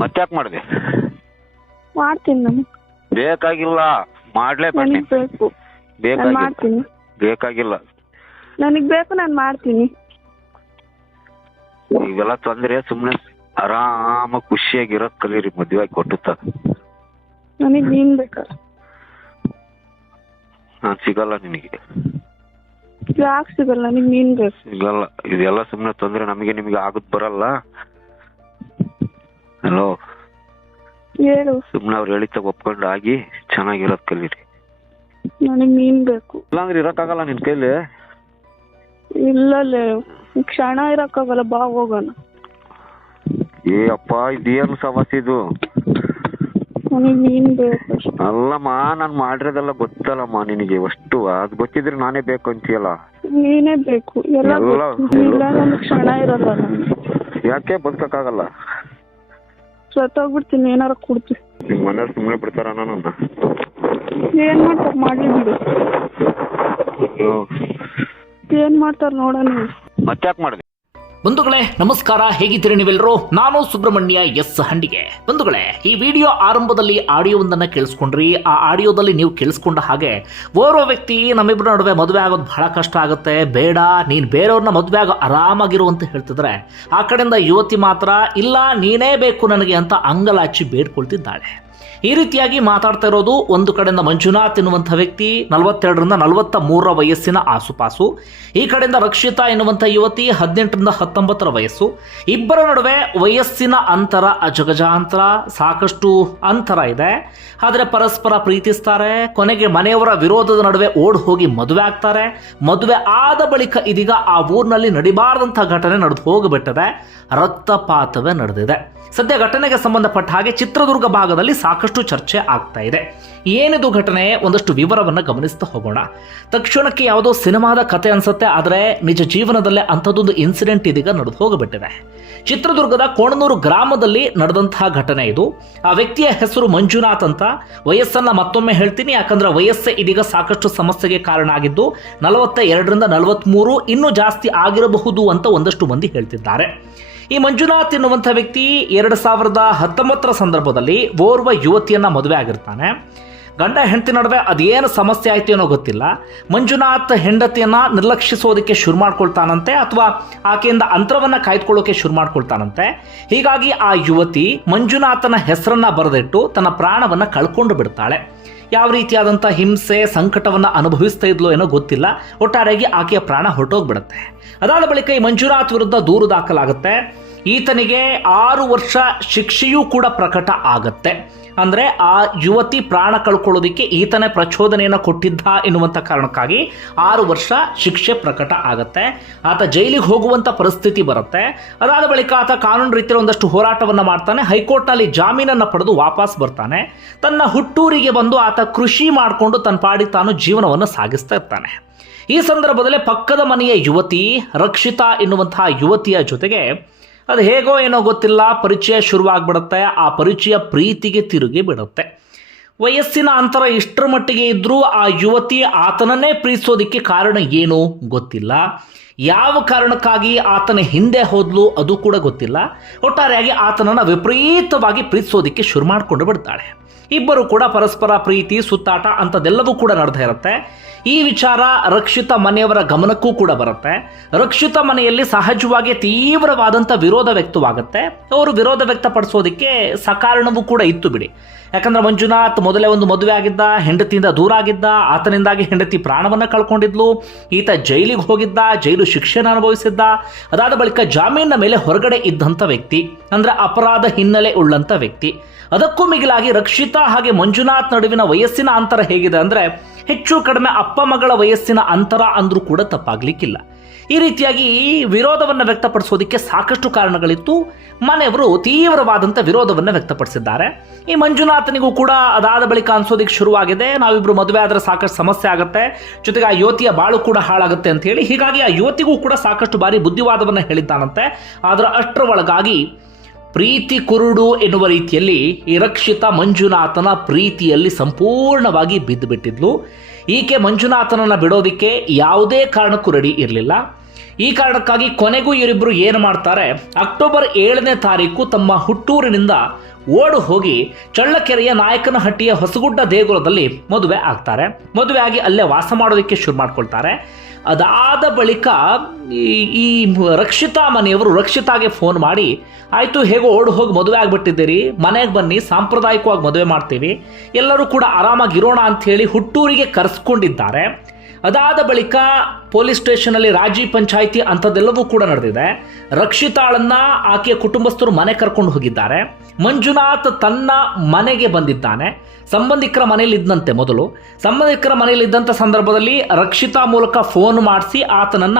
ಮತ್ತ್ಯಾಕೆ ಮಾಡಿದೆ? ಮಾಡ್ತೀನಿ ನಾನು. ಬೇಕಾಗಿಲ್ಲ. ಮಾಡ್ಲೇ ನನಗೆ ಬೇಕು. ನಾನು ಬೇಕಾಗಿಲ್ಲ. ಮಾಡ್ತೀನಿ. ಬೇಕಾಗಿಲ್ಲ. ನನಗೆ ಬೇಕು ನಾನು ಮಾಡ್ತೀನಿ. ಇವೆಲ್ಲ ತೊಂದ್ರೆ ಸುಮ್ಮನೆ ಆರಾಮ ಖುಷಿಯಾಗಿರೋ ಕಲೀರಿ ಮದ್ವೆ ಆಗಿ ಕೊಟ್ಟುತ್ತ ನನಗೆ ನೀನ್ ಸಿಗಲ್ಲ ನಿನಗೆ. ಯಾಕೆ ಸಿಗಲ್ಲ? ನನಗೆ ನೀನು ಬೇಕು. ಸಿಗಲ್ಲ. ಇದೆಲ್ಲ ಸುಮ್ಮನೆ ತೊಂದ್ರೆ ನಮಗೆ ನಿಮಗೆ ಆಗುದ್ ಬರಲ್ಲ. ಹಲೋ? ಹೇಳು. ಸುಮ್ಮನೆ ಅವ್ರು ಹೇಳಿದ ಒಪ್ಕೊಂಡು ಆಗಿ ಚೆನ್ನಾಗಿರೋದ್ ಕಲೀರಿ ನನಗೆ ನೀನು ಬೇಕು. ಇಲ್ಲಾಂದ್ರೆ ಇರೋಕ್ಕಾಗಲ್ಲ ನಿನ್ ಕೈಲಿ? ಇಲ್ಲ ಕ್ಷಣ ಇರಕ್ಕಾಗಲ್ಲ ಬಾ ಹೋಗೋಣ. ಏ ಅಪ್ಪ ಇದೇನು ಸಮಸ್ಯೆ ಇದು? ನನಗೆ ನೀನು ಬೇಕು ಅಷ್ಟೇ. ಅಲ್ಲಮ್ಮ ನಾನು ಮಾಡಿರೋದೆಲ್ಲ ಗೊತ್ತಲ್ಲಮ್ಮ ನಿನಗೆ. ಅಷ್ಟು ಅದು ಗೊತ್ತಿದ್ರೆ ನಾನೇ ಬೇಕು ಅಂತೀಯಲ್ಲ? ನೀನೇ ಬೇಕು. ಎಲ್ಲ ಎಲ್ಲ ಗೊತ್ತು. ಇಲ್ಲ ಕ್ಷಣ ಇರಲ್ಲ. ಯಾಕೆ ಬದುಕಕ್ಕಾಗಲ್ಲ? ಸತ್ತೋಗ್ಬಿಡ್ತೀನಿ ಏನಾರ ಕೊಡ್ತೀನಿ ನಿಮ್ ಮನೆಯವ್ರು ಸುಮ್ಮನೆ ಬಿಡ್ತಾರ ನನ್ನ? ಏನ್ ಮಾಡ್ತಾರ? ಮಾಡ್ಲಿ ಬಿಡು. ಏನ್ ಮಾಡ್ತಾರ ನೋಡೋಣ. ಮತ್ತೆ ಯಾಕೆ ಮಾಡಿದೆ? ಬಂಧುಗಳೇ, ನಮಸ್ಕಾರ, ಹೇಗಿದ್ದೀರಿ ನೀವೆಲ್ಲರೂ? ನಾನು ಸುಬ್ರಹ್ಮಣ್ಯ ಎಸ್ ಹಂಡಿಗೆ. ಬಂಧುಗಳೇ, ಈ ವಿಡಿಯೋ ಆರಂಭದಲ್ಲಿ ಆಡಿಯೋ ಒಂದನ್ನು ಕೇಳಿಸ್ಕೊಂಡ್ರಿ. ಆ ಆಡಿಯೋದಲ್ಲಿ ನೀವು ಕೇಳಿಸ್ಕೊಂಡ ಹಾಗೆ ಓರ್ವ ವ್ಯಕ್ತಿ ನಮ್ಮಿಬ್ಬರ ನಡುವೆ ಮದುವೆ ಆಗೋದು ಬಹಳ ಕಷ್ಟ ಆಗುತ್ತೆ. ಬೇಡ, ನೀನು ಬೇರೆಯವ್ರನ್ನ ಮದುವೆ ಆಗೋ ಆರಾಮಾಗಿರು ಅಂತ ಹೇಳ್ತಿದ್ರೆ, ಆ ಕಡೆಯಿಂದ ಯುವತಿ ಮಾತ್ರ, ಇಲ್ಲ, ನೀನೇ ಬೇಕು ನನಗೆ ಅಂತ ಅಂಗಲಾಚಿ ಬೇಡ್ಕೊಳ್ತಿದ್ದಾಳೆ. ಈ ರೀತಿಯಾಗಿ ಮಾತಾಡ್ತಾ ಇರೋದು ಒಂದು ಕಡೆಯಿಂದ ಮಂಜುನಾಥ್ ಎನ್ನುವಂಥ ವ್ಯಕ್ತಿ, ನಲವತ್ತೆರಡರಿಂದ ನಲವತ್ತ ಮೂರರ ವಯಸ್ಸಿನ ಆಸುಪಾಸು, ಈ ಕಡೆಯಿಂದ ರಕ್ಷಿತಾ ಎನ್ನುವಂಥ ಯುವತಿ, ಹದಿನೆಂಟರಿಂದ ಹತ್ತೊಂಬತ್ತರ ವಯಸ್ಸು. ಇಬ್ಬರ ನಡುವೆ ವಯಸ್ಸಿನ ಅಂತರ ಅಜಗಜಾಂತರ, ಸಾಕಷ್ಟು ಅಂತರ ಇದೆ. ಆದರೆ ಪರಸ್ಪರ ಪ್ರೀತಿಸ್ತಾರೆ. ಕೊನೆಗೆ ಮನೆಯವರ ವಿರೋಧದ ನಡುವೆ ಓಡ್ ಹೋಗಿ ಮದುವೆ ಆಗ್ತಾರೆ. ಮದುವೆ ಆದ ಬಳಿಕ ಇದೀಗ ಆ ಊರಿನಲ್ಲಿ ನಡಿಬಾರದಂಥ ಘಟನೆ ನಡೆದು ಹೋಗಿಬಿಟ್ಟಿದೆ. ರಕ್ತಪಾತವೇ ನಡೆದಿದೆ. ಸದ್ಯ ಘಟನೆಗೆ ಸಂಬಂಧಪಟ್ಟ ಹಾಗೆ ಚಿತ್ರದುರ್ಗ ಭಾಗದಲ್ಲಿ ಸಾಕಷ್ಟು ಚರ್ಚೆ ಆಗ್ತಾ ಇದೆ. ಏನಿದು ಘಟನೆ? ಒಂದಷ್ಟು ವಿವರವನ್ನು ಗಮನಿಸ್ತಾ ಹೋಗೋಣ. ತಕ್ಷಣಕ್ಕೆ ಯಾವುದೋ ಸಿನಿಮಾದ ಕತೆ ಅನ್ಸುತ್ತೆ, ಆದರೆ ನಿಜ ಜೀವನದಲ್ಲೇ ಅಂಥದ್ದೊಂದು ಇನ್ಸಿಡೆಂಟ್ ಇದೀಗ ನಡೆದು ಹೋಗಿಬಿಟ್ಟಿದೆ. ಚಿತ್ರದುರ್ಗದ ಕೋಣನೂರು ಗ್ರಾಮದಲ್ಲಿ ನಡೆದಂತಹ ಘಟನೆ ಇದು. ಆ ವ್ಯಕ್ತಿಯ ಹೆಸರು ಮಂಜುನಾಥ್ ಅಂತ. ವಯಸ್ಸನ್ನ ಮತ್ತೊಮ್ಮೆ ಹೇಳ್ತೀನಿ, ಯಾಕಂದ್ರೆ ವಯಸ್ಸೇ ಇದೀಗ ಸಾಕಷ್ಟು ಸಮಸ್ಯೆಗೆ ಕಾರಣ ಆಗಿದ್ದು ನಲವತ್ತ ಎರಡರಿಂದ ನಲವತ್ತ್ಮೂರು ಇನ್ನೂ ಜಾಸ್ತಿ ಆಗಿರಬಹುದು ಅಂತ ಒಂದಷ್ಟು ಮಂದಿ ಹೇಳ್ತಿದ್ದಾರೆ. ಈ ಮಂಜುನಾಥ್ ಎನ್ನುವಂಥ ವ್ಯಕ್ತಿ ಎರಡು ಸಾವಿರದ ಹತ್ತೊಂಬತ್ತರ ಸಂದರ್ಭದಲ್ಲಿ ಓರ್ವ ಯುವತಿಯನ್ನ ಮದುವೆ ಆಗಿರ್ತಾನೆ. ಗಂಡ ಹೆಂಡತಿ ನಡುವೆ ಅದೇನು ಸಮಸ್ಯೆ ಆಯ್ತು ಏನೋ ಗೊತ್ತಿಲ್ಲ. ಮಂಜುನಾಥ್ ಹೆಂಡತಿಯನ್ನ ನಿರ್ಲಕ್ಷಿಸೋದಕ್ಕೆ ಶುರು ಮಾಡ್ಕೊಳ್ತಾನಂತೆ ಅಥವಾ ಆಕೆಯಿಂದ ಅಂತರವನ್ನು ಕಾಯ್ದುಕೊಳ್ಳೋಕೆ ಶುರು ಮಾಡ್ಕೊಳ್ತಾನಂತೆ. ಹೀಗಾಗಿ ಆ ಯುವತಿ ಮಂಜುನಾಥನ ಹೆಸರನ್ನ ಬರೆದಿಟ್ಟು ತನ್ನ ಪ್ರಾಣವನ್ನ ಕಳ್ಕೊಂಡು ಬಿಡ್ತಾಳೆ. ಯಾವ ರೀತಿಯಾದಂಥ ಹಿಂಸೆ, ಸಂಕಟವನ್ನು ಅನುಭವಿಸ್ತಾ ಇದ್ಲೋ ಏನೋ ಗೊತ್ತಿಲ್ಲ. ಒಟ್ಟಾರೆಯಾಗಿ ಆಕೆಯ ಪ್ರಾಣ ಹೊರಟೋಗ್ಬಿಡುತ್ತೆ. ಅದಾದ ಬಳಿಕ ಈ ಮಂಜುನಾಥ್ ವಿರುದ್ಧ ದೂರು ದಾಖಲಾಗುತ್ತೆ. ಈತನಿಗೆ ಆರು ವರ್ಷ ಶಿಕ್ಷೆಯೂ ಕೂಡ ಪ್ರಕಟ ಆಗತ್ತೆ. ಅಂದರೆ ಆ ಯುವತಿ ಪ್ರಾಣ ಕಳ್ಕೊಳ್ಳೋದಕ್ಕೆ ಈತನೇ ಪ್ರಚೋದನೆಯನ್ನು ಕೊಟ್ಟಿದ್ದ ಎನ್ನುವಂಥ ಕಾರಣಕ್ಕಾಗಿ ಆರು ವರ್ಷ ಶಿಕ್ಷೆ ಪ್ರಕಟ ಆಗತ್ತೆ. ಆತ ಜೈಲಿಗೆ ಹೋಗುವಂಥ ಪರಿಸ್ಥಿತಿ ಬರುತ್ತೆ. ಅದಾದ ಬಳಿಕ ಆತ ಕಾನೂನು ರೀತಿಯಲ್ಲಿ ಒಂದಷ್ಟು ಹೋರಾಟವನ್ನು ಮಾಡ್ತಾನೆ. ಹೈಕೋರ್ಟ್ನಲ್ಲಿ ಜಾಮೀನನ್ನು ಪಡೆದು ವಾಪಸ್ ಬರ್ತಾನೆ. ತನ್ನ ಹುಟ್ಟೂರಿಗೆ ಬಂದು ಆತ ಕೃಷಿ ಮಾಡಿಕೊಂಡು ತನ್ನ ಪಾಡಿಗೆ ತಾನು ಜೀವನವನ್ನು ಸಾಗಿಸ್ತಾ ಇರ್ತಾನೆ. ಈ ಸಂದರ್ಭದಲ್ಲಿ ಪಕ್ಕದ ಮನೆಯ ಯುವತಿ ರಕ್ಷಿತಾ ಎನ್ನುವಂತಹ ಯುವತಿಯ ಜೊತೆಗೆ ಅದು ಹೇಗೋ ಏನೋ ಗೊತ್ತಿಲ್ಲ, ಪರಿಚಯ ಶುರುವಾಗ್ಬಿಡುತ್ತೆ, ಆ ಪರಿಚಯ ಪ್ರೀತಿಗೆ ತಿರುಗಿ ಬಿಡುತ್ತೆ. ವಯಸ್ಸಿನ ಅಂತರ ಇಷ್ಟರ ಮಟ್ಟಿಗೆ ಇದ್ದರೂ ಆ ಯುವತಿ ಆತನನ್ನೇ ಪ್ರೀತಿಸೋದಕ್ಕೆ ಕಾರಣ ಏನು ಗೊತ್ತಿಲ್ಲ. ಯಾವ ಕಾರಣಕ್ಕಾಗಿ ಆತನ ಹಿಂದೆ ಹೋದ್ಲು ಅದು ಕೂಡ ಗೊತ್ತಿಲ್ಲ. ಒಟ್ಟಾರೆಯಾಗಿ ಆತನನ್ನು ವಿಪರೀತವಾಗಿ ಪ್ರೀತಿಸೋದಕ್ಕೆ ಶುರು ಮಾಡಿಕೊಂಡು ಬಿಡ್ತಾಳೆ. ಇಬ್ಬರು ಕೂಡ ಪರಸ್ಪರ ಪ್ರೀತಿ, ಸುತ್ತಾಟ ಅಂಥದ್ದೆಲ್ಲವೂ ಕೂಡ ನಡೆದೇ ಇರುತ್ತೆ. ಈ ವಿಚಾರ ರಕ್ಷಿತ ಮನೆಯವರ ಗಮನಕ್ಕೂ ಕೂಡ ಬರುತ್ತೆ. ರಕ್ಷಿತ ಮನೆಯಲ್ಲಿ ಸಹಜವಾಗಿ ತೀವ್ರವಾದಂಥ ವಿರೋಧ ವ್ಯಕ್ತವಾಗುತ್ತೆ. ಅವರು ವಿರೋಧ ವ್ಯಕ್ತಪಡಿಸೋದಕ್ಕೆ ಸಕಾರಣವೂ ಕೂಡ ಇತ್ತು ಬಿಡಿ. ಯಾಕಂದ್ರೆ ಮಂಜುನಾಥ್ ಮೊದಲೇ ಒಂದು ಮದುವೆ ಆಗಿದ್ದ, ಹೆಂಡತಿಯಿಂದ ದೂರ ಆಗಿದ್ದ, ಆತನಿಂದಾಗಿ ಹೆಂಡತಿ ಪ್ರಾಣವನ್ನ ಕಳ್ಕೊಂಡಿದ್ಲು. ಈತ ಜೈಲಿಗೆ ಹೋಗಿದ್ದ, ಜೈಲು ಶಿಕ್ಷೆನ ಅನುಭವಿಸಿದ್ದ. ಅದಾದ ಬಳಿಕ ಜಾಮೀನಿನ ಮೇಲೆ ಹೊರಗಡೆ ಇದ್ದಂಥ ವ್ಯಕ್ತಿ, ಅಂದ್ರೆ ಅಪರಾಧ ಹಿನ್ನೆಲೆ ಉಳ್ಳಂಥ ವ್ಯಕ್ತಿ. ಅದಕ್ಕೂ ಮಿಗಿಲಾಗಿ ರಕ್ಷಿತಾ ಹಾಗೆ ಮಂಜುನಾಥ್ ನಡುವಿನ ವಯಸ್ಸಿನ ಅಂತರ ಹೇಗಿದೆ ಅಂದ್ರೆ ಹೆಚ್ಚು ಕಡಿಮೆ ಅಪ್ಪ ಮಗಳ ವಯಸ್ಸಿನ ಅಂತರ ಅಂದ್ರೂ ಕೂಡ ತಪ್ಪಾಗ್ಲಿಕ್ಕಿಲ್ಲ. ಈ ರೀತಿಯಾಗಿ ವಿರೋಧವನ್ನು ವ್ಯಕ್ತಪಡಿಸೋದಕ್ಕೆ ಸಾಕಷ್ಟು ಕಾರಣಗಳಿತ್ತು. ಮನೆಯವರು ತೀವ್ರವಾದಂಥ ವಿರೋಧವನ್ನು ವ್ಯಕ್ತಪಡಿಸಿದ್ದಾರೆ. ಈ ಮಂಜುನಾಥನಿಗೂ ಕೂಡ ಅದಾದ ಬಳಿಕ ಅನಿಸೋದಕ್ಕೆ ಶುರುವಾಗಿದೆ. ನಾವಿಬ್ಬರು ಮದುವೆ ಆದರೆ ಸಾಕಷ್ಟು ಸಮಸ್ಯೆ ಆಗುತ್ತೆ. ಜೊತೆಗೆ ಆ ಯುವತಿಯ ಬಾಳು ಕೂಡ ಹಾಳಾಗುತ್ತೆ ಅಂತ ಹೇಳಿ ಹೀಗಾಗಿ ಆ ಯುವತಿಗೂ ಕೂಡ ಸಾಕಷ್ಟು ಬಾರಿ ಬುದ್ಧಿವಾದವನ್ನು ಹೇಳಿದ್ದಾನಂತೆ. ಆದರೆ ಅಷ್ಟರ ಒಳಗಾಗಿ ಪ್ರೀತಿ ಕುರುಡು ಎನ್ನುವ ರೀತಿಯಲ್ಲಿ ಈ ರಕ್ಷಿತ ಮಂಜುನಾಥನ ಪ್ರೀತಿಯಲ್ಲಿ ಸಂಪೂರ್ಣವಾಗಿ ಬಿದ್ದುಬಿಟ್ಟಿದ್ಲು. ಈಕೆ ಮಂಜುನಾಥನನ್ನು ಬಿಡೋದಕ್ಕೆ ಯಾವುದೇ ಕಾರಣಕ್ಕೂ ರೆಡಿ ಇರಲಿಲ್ಲ. ಈ ಕಾರಣಕ್ಕಾಗಿ ಕೊನೆಗೂ ಇವರಿಬ್ಬರು ಏನು ಮಾಡ್ತಾರೆ? ಅಕ್ಟೋಬರ್ ಏಳನೇ ತಾರೀಕು ತಮ್ಮ ಹುಟ್ಟೂರಿನಿಂದ ಓಡು ಹೋಗಿ ಚಳ್ಳಕೆರೆಯ ನಾಯಕನಹಟ್ಟಿಯ ಹೊಸಗುಡ್ಡ ದೇಗುಲದಲ್ಲಿ ಮದುವೆ ಆಗ್ತಾರೆ. ಮದುವೆ ಆಗಿ ಅಲ್ಲೇ ವಾಸ ಮಾಡೋದಕ್ಕೆ ಶುರು ಮಾಡ್ಕೊಳ್ತಾರೆ. ಅದಾದ ಬಳಿಕ ಈ ರಕ್ಷಿತಾ ಮನೆಯವರು ರಕ್ಷಿತಾಗೆ ಫೋನ್ ಮಾಡಿ, ಆಯಿತು, ಹೇಗೋ ಓಡು ಹೋಗಿ ಮದುವೆ ಆಗಿಬಿಟ್ಟಿದ್ದೀರಿ. ಮನೆಗೆ ಬನ್ನಿ, ಸಾಂಪ್ರದಾಯಿಕವಾಗಿ ಮದುವೆ ಮಾಡ್ತೀವಿ. ಎಲ್ಲರೂ ಕೂಡ ಆರಾಮಾಗಿರೋಣ ಅಂತ ಹೇಳಿ ಹುಟ್ಟೂರಿಗೆ ಕರೆಸ್ಕೊಂಡಿದ್ದಾರೆ. ಅದಾದ ಬಳಿಕ ಪೊಲೀಸ್ ಸ್ಟೇಷನಲ್ಲಿ ರಾಜಿ ಪಂಚಾಯಿತಿ ಅಂಥದ್ದೆಲ್ಲವೂ ಕೂಡ ನಡೆದಿದೆ. ರಕ್ಷಿತಾಳನ್ನ ಆಕೆಯ ಕುಟುಂಬಸ್ಥರು ಮನೆ ಕರ್ಕೊಂಡು ಹೋಗಿದ್ದಾರೆ. ಮಂಜುನಾಥ್ ತನ್ನ ಮನೆಗೆ ಬಂದಿದ್ದಾನೆ. ಸಂಬಂಧಿಕರ ಮನೆಯಲ್ಲಿ ಇದ್ದಂತೆ ಮೊದಲು. ಸಂಬಂಧಿಕರ ಮನೆಯಲ್ಲಿ ಇದ್ದಂಥ ಸಂದರ್ಭದಲ್ಲಿ ರಕ್ಷಿತಾ ಮೂಲಕ ಫೋನ್ ಮಾಡಿಸಿ ಆತನನ್ನ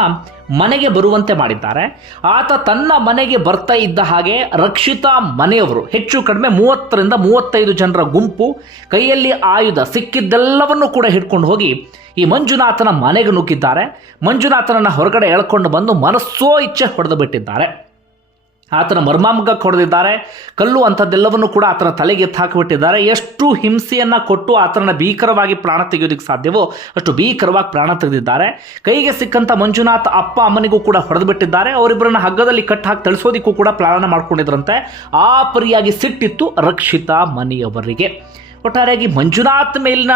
ಮನೆಗೆ ಬರುವಂತೆ ಮಾಡಿದ್ದಾರೆ. ಆತ ತನ್ನ ಮನೆಗೆ ಬರ್ತಾ ಇದ್ದ ಹಾಗೆ ರಕ್ಷಿತಾ ಮನೆಯವರು, ಹೆಚ್ಚು ಕಡಿಮೆ ಮೂವತ್ತರಿಂದ ಮೂವತ್ತೈದು ಜನರ ಗುಂಪು, ಕೈಯಲ್ಲಿ ಆಯುಧ ಸಿಕ್ಕಿದ್ದೆಲ್ಲವನ್ನು ಕೂಡ ಹಿಡ್ಕೊಂಡು ಹೋಗಿ ಈ ಮಂಜುನಾಥನ ಮನೆಗೆ ನುಗ್ಗಿದ್ದಾರೆ. ಮಂಜುನಾಥನನ್ನು ಹೊರಗಡೆ ಎಳ್ಕೊಂಡು ಬಂದು ಮನಸ್ಸೋ ಇಚ್ಛೆ ಹೊಡೆದು ಬಿಟ್ಟಿದ್ದಾರೆ. ಆತನ ಮರ್ಮಾಂಗ ಹೊಡೆದಿದ್ದಾರೆ ಕಲ್ಲು ಅಂಥದ್ದೆಲ್ಲವನ್ನು ಕೂಡ ಆತನ ತಲೆಗೆ ಹಾಕಿಬಿಟ್ಟಿದ್ದಾರೆ. ಎಷ್ಟು ಹಿಂಸೆಯನ್ನು ಕೊಟ್ಟು ಆತನ ಭೀಕರವಾಗಿ ಪ್ರಾಣ ತೆಗೆಯೋದಕ್ಕೆ ಸಾಧ್ಯವೋ ಅಷ್ಟು ಭೀಕರವಾಗಿ ಪ್ರಾಣ ತೆಗೆದಿದ್ದಾರೆ. ಕೈಗೆ ಸಿಕ್ಕಂತ ಮಂಜುನಾಥ್ ಅಪ್ಪ ಅಮ್ಮನಿಗೂ ಕೂಡ ಹೊಡೆದು ಬಿಟ್ಟಿದ್ದಾರೆ. ಅವರಿಬ್ಬರನ್ನ ಹಗ್ಗದಲ್ಲಿ ಕಟ್ ಹಾಕಿ ತಳಿಸೋದಿಕ್ಕೂ ಕೂಡ ಪ್ಲಾನ ಮಾಡ್ಕೊಂಡಿದ್ರಂತೆ. ಆ ಪರಿಯಾಗಿ ಸಿಟ್ಟಿತ್ತು ರಕ್ಷಿತಾ ಮನೆಯವರಿಗೆ. ಒಟ್ಟಾರೆಯಾಗಿ ಮಂಜುನಾಥ್ ಮೇಲಿನ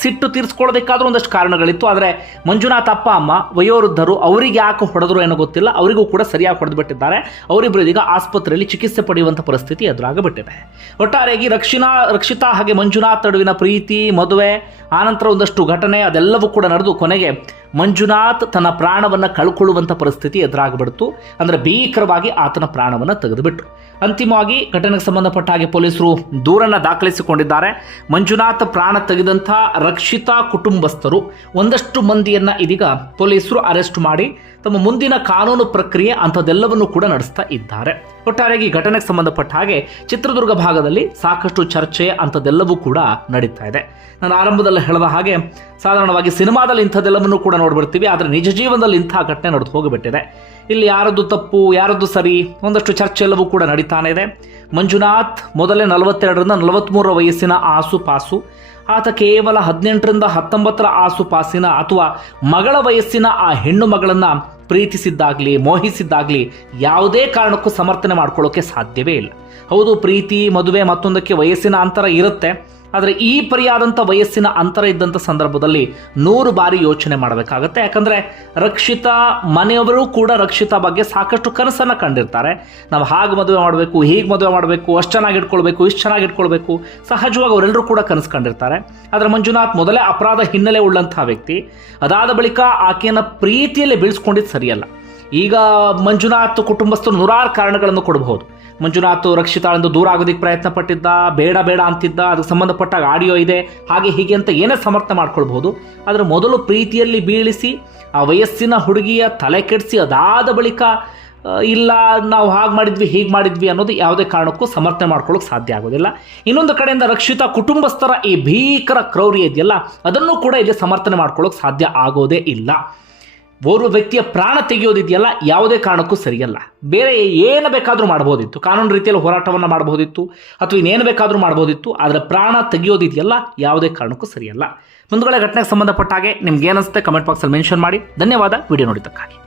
ಸಿಟ್ಟು ತೀರಿಸ್ಕೊಳ್ಳೋದಕ್ಕಾದ್ರೂ ಒಂದಷ್ಟು ಕಾರಣಗಳಿತ್ತು. ಆದರೆ ಮಂಜುನಾಥ್ ಅಪ್ಪ, ಅಮ್ಮ, ವಯೋವೃದ್ಧರು ಅವರಿಗೆ ಯಾಕೆ ಹೊಡೆದ್ರು ಏನೋ ಗೊತ್ತಿಲ್ಲ. ಅವರಿಗೂ ಕೂಡ ಸರಿಯಾಗಿ ಹೊಡೆದು ಬಿಟ್ಟಿದ್ದಾರೆ ಅವರಿಬ್ಬರು ಇದೀಗ ಆಸ್ಪತ್ರೆಯಲ್ಲಿ ಚಿಕಿತ್ಸೆ ಪಡೆಯುವಂಥ ಪರಿಸ್ಥಿತಿ ಎದುರಾಗಬಿಟ್ಟಿದೆ. ಒಟ್ಟಾರೆಯಾಗಿ ರಕ್ಷಿಣಾ ರಕ್ಷಿತಾ ಹಾಗೆ ಮಂಜುನಾಥ್ ನಡುವಿನ ಪ್ರೀತಿ, ಮದುವೆ, ಆನಂತರ ಒಂದಷ್ಟು ಘಟನೆ, ಅದೆಲ್ಲವೂ ಕೂಡ ನಡೆದು ಕೊನೆಗೆ ಮಂಜುನಾಥ್ ತನ್ನ ಪ್ರಾಣವನ್ನು ಕಳ್ಕೊಳ್ಳುವಂಥ ಪರಿಸ್ಥಿತಿ ಎದುರಾಗ್ಬಿಡ್ತು. ಅಂದರೆ ಭೀಕರವಾಗಿ ಆತನ ಪ್ರಾಣವನ್ನು ತೆಗೆದುಬಿಟ್ರು. ಅಂತಿಮವಾಗಿ ಘಟನೆಗೆ ಸಂಬಂಧಪಟ್ಟ ಹಾಗೆ ಪೊಲೀಸರು ದೂರನ್ನು ದಾಖಲಿಸಿಕೊಂಡಿದ್ದಾರೆ. ಮಂಜುನಾಥ್ ಪ್ರಾಣ ತೆಗೆದಂಥ ರಕ್ಷಿತಾ ಕುಟುಂಬಸ್ಥರು ಒಂದಷ್ಟು ಮಂದಿಯನ್ನ ಇದೀಗ ಪೊಲೀಸರು ಅರೆಸ್ಟ್ ಮಾಡಿ ತಮ್ಮ ಮುಂದಿನ ಕಾನೂನು ಪ್ರಕ್ರಿಯೆ ಅಂಥದ್ದೆಲ್ಲವನ್ನು ಕೂಡ ನಡೆಸ್ತಾ ಇದ್ದಾರೆ. ಒಟ್ಟಾರೆಯಾಗಿ ಘಟನೆಗೆ ಸಂಬಂಧಪಟ್ಟ ಹಾಗೆ ಚಿತ್ರದುರ್ಗ ಭಾಗದಲ್ಲಿ ಸಾಕಷ್ಟು ಚರ್ಚೆ ಅಂಥದ್ದೆಲ್ಲವೂ ಕೂಡ ನಡೀತಾ ಇದೆ. ನಾನು ಆರಂಭದಲ್ಲಿ ಹೇಳಿದ ಹಾಗೆ ಸಾಧಾರಣವಾಗಿ ಸಿನಿಮಾದಲ್ಲಿ ಇಂಥದ್ದೆಲ್ಲವನ್ನು ಕೂಡ ನೋಡ್ಬಿಡ್ತೀವಿ, ಆದರೆ ನಿಜ ಜೀವನದಲ್ಲಿ ಇಂಥ ಘಟನೆ ನಡೆದು ಹೋಗಿಬಿಟ್ಟಿದೆ. ಇಲ್ಲಿ ಯಾರದ್ದು ತಪ್ಪು, ಯಾರದ್ದು ಸರಿ, ಒಂದಷ್ಟು ಚರ್ಚೆ ಎಲ್ಲವೂ ಕೂಡ ನಡೀತಾನೆ ಇದೆ. ಮಂಜುನಾಥ್ ಮೊದಲೇ ನಲವತ್ತೆರಡರಿಂದ ನಲವತ್ತ್ಮೂರರ ವಯಸ್ಸಿನ ಆಸುಪಾಸು, ಆತ ಕೇವಲ ಹದಿನೆಂಟರಿಂದ ಹತ್ತೊಂಬತ್ತರ ಆಸುಪಾಸಿನ ಅಥವಾ ಮಗಳ ವಯಸ್ಸಿನ ಆ ಹೆಣ್ಣು ಮಗಳನ್ನು ಪ್ರೀತಿಸಿದ್ದಾಗಲಿ, ಮೋಹಿಸಿದ್ದಾಗಲಿ ಯಾವುದೇ ಕಾರಣಕ್ಕೂ ಸಮರ್ಥನೆ ಮಾಡ್ಕೊಳ್ಳೋಕ್ಕೆ ಸಾಧ್ಯವೇ ಇಲ್ಲ. ಹೌದು, ಪ್ರೀತಿ, ಮದುವೆ ಮತ್ತೊಂದಕ್ಕೆ ವಯಸ್ಸಿನ ಅಂತರ ಇರುತ್ತೆ. ಆದರೆ ಈ ಪರಿಯಾದಂಥ ವಯಸ್ಸಿನ ಅಂತರ ಇದ್ದಂಥ ಸಂದರ್ಭದಲ್ಲಿ ನೂರು ಬಾರಿ ಯೋಚನೆ ಮಾಡಬೇಕಾಗತ್ತೆ. ಯಾಕಂದರೆ ರಕ್ಷಿತಾ ಮನೆಯವರು ಕೂಡ ರಕ್ಷಿತಾ ಬಗ್ಗೆ ಸಾಕಷ್ಟು ಕನಸನ್ನು ಕಂಡಿರ್ತಾರೆ. ನಾವು ಹಾಗೆ ಮದುವೆ ಮಾಡಬೇಕು, ಹೀಗೆ ಮದುವೆ ಮಾಡಬೇಕು, ಅಷ್ಟು ಚೆನ್ನಾಗಿ ಇಟ್ಕೊಳ್ಬೇಕು, ಇಷ್ಟು ಚೆನ್ನಾಗಿ ಇಟ್ಕೊಳ್ಬೇಕು, ಸಹಜವಾಗಿ ಅವರೆಲ್ಲರೂ ಕೂಡ ಕನಸು ಕಂಡಿರ್ತಾರೆ. ಆದರೆ ಮಂಜುನಾಥ್ ಮೊದಲೇ ಅಪರಾಧ ಹಿನ್ನೆಲೆ ಉಳ್ಳಂತಹ ವ್ಯಕ್ತಿ. ಅದಾದ ಬಳಿಕ ಆಕೆಯನ್ನು ಪ್ರೀತಿಯಲ್ಲಿ ಬೀಳಿಸ್ಕೊಂಡಿದ್ದು ಸರಿಯಲ್ಲ. ಈಗ ಮಂಜುನಾಥ್ ಕುಟುಂಬಸ್ಥರು ನೂರಾರು ಕಾರಣಗಳನ್ನು ಕೊಡಬಹುದು. ಮಂಜುನಾಥ್ ರಕ್ಷಿತಾಳಿಂದ ದೂರ ಆಗೋದಕ್ಕೆ ಪ್ರಯತ್ನ ಪಟ್ಟಿದ್ದ, ಬೇಡ ಬೇಡ ಅಂತಿದ್ದ, ಅದಕ್ಕೆ ಸಂಬಂಧಪಟ್ಟ ಆಡಿಯೋ ಇದೆ, ಹಾಗೆ ಹೀಗೆ ಅಂತ ಏನೇ ಸಮರ್ಥನೆ ಮಾಡ್ಕೊಳ್ಬಹುದು. ಆದರೆ ಮೊದಲು ಪ್ರೀತಿಯಲ್ಲಿ ಬೀಳಿಸಿ, ಆ ವಯಸ್ಸಿನ ಹುಡುಗಿಯ ತಲೆ ಕೆಡಿಸಿ ಅದಾದ ಬಳಿಕ ಇಲ್ಲ, ನಾವು ಹಾಗೆ ಮಾಡಿದ್ವಿ, ಹೀಗೆ ಮಾಡಿದ್ವಿ ಅನ್ನೋದು ಯಾವುದೇ ಕಾರಣಕ್ಕೂ ಸಮರ್ಥನೆ ಮಾಡ್ಕೊಳ್ಳೋಕೆ ಸಾಧ್ಯ ಆಗೋದಿಲ್ಲ. ಇನ್ನೊಂದು ಕಡೆಯಿಂದ ರಕ್ಷಿತಾ ಕುಟುಂಬಸ್ಥರ ಈ ಭೀಕರ ಕ್ರೌರ್ಯ ಇದೆಯಲ್ಲ, ಅದನ್ನು ಕೂಡ ಇಲ್ಲಿ ಸಮರ್ಥನೆ ಮಾಡ್ಕೊಳ್ಳೋಕೆ ಸಾಧ್ಯ ಆಗೋದೇ ಇಲ್ಲ. ಓರ್ವ ವ್ಯಕ್ತಿಯ ಪ್ರಾಣ ತೆಗೆಯೋದಿದೆಯಲ್ಲ, ಯಾವುದೇ ಕಾರಣಕ್ಕೂ ಸರಿಯಲ್ಲ. ಬೇರೆ ಏನು ಬೇಕಾದರೂ ಮಾಡ್ಬೋದಿತ್ತು. ಕಾನೂನು ರೀತಿಯಲ್ಲಿ ಹೋರಾಟವನ್ನು ಮಾಡಬಹುದಿತ್ತು ಅಥವಾ ಇನ್ನೇನು ಬೇಕಾದರೂ ಮಾಡ್ಬೋದಿತ್ತು, ಆದರೆ ಪ್ರಾಣ ತೆಗೆಯೋದಿದೆಯಲ್ಲ, ಯಾವುದೇ ಕಾರಣಕ್ಕೂ ಸರಿಯಲ್ಲ. ಮುಂದುಗಡೆ ಘಟನೆಗೆ ಸಂಬಂಧಪಟ್ಟ ಹಾಗೆ ನಿಮ್ಗೆ ಏನಿಸುತ್ತೆ ಕಮೆಂಟ್ ಬಾಕ್ಸಲ್ಲಿ ಮೆನ್ಷನ್ ಮಾಡಿ. ಧನ್ಯವಾದ ವಿಡಿಯೋ ನೋಡಿದ್ದಕ್ಕಾಗಿ.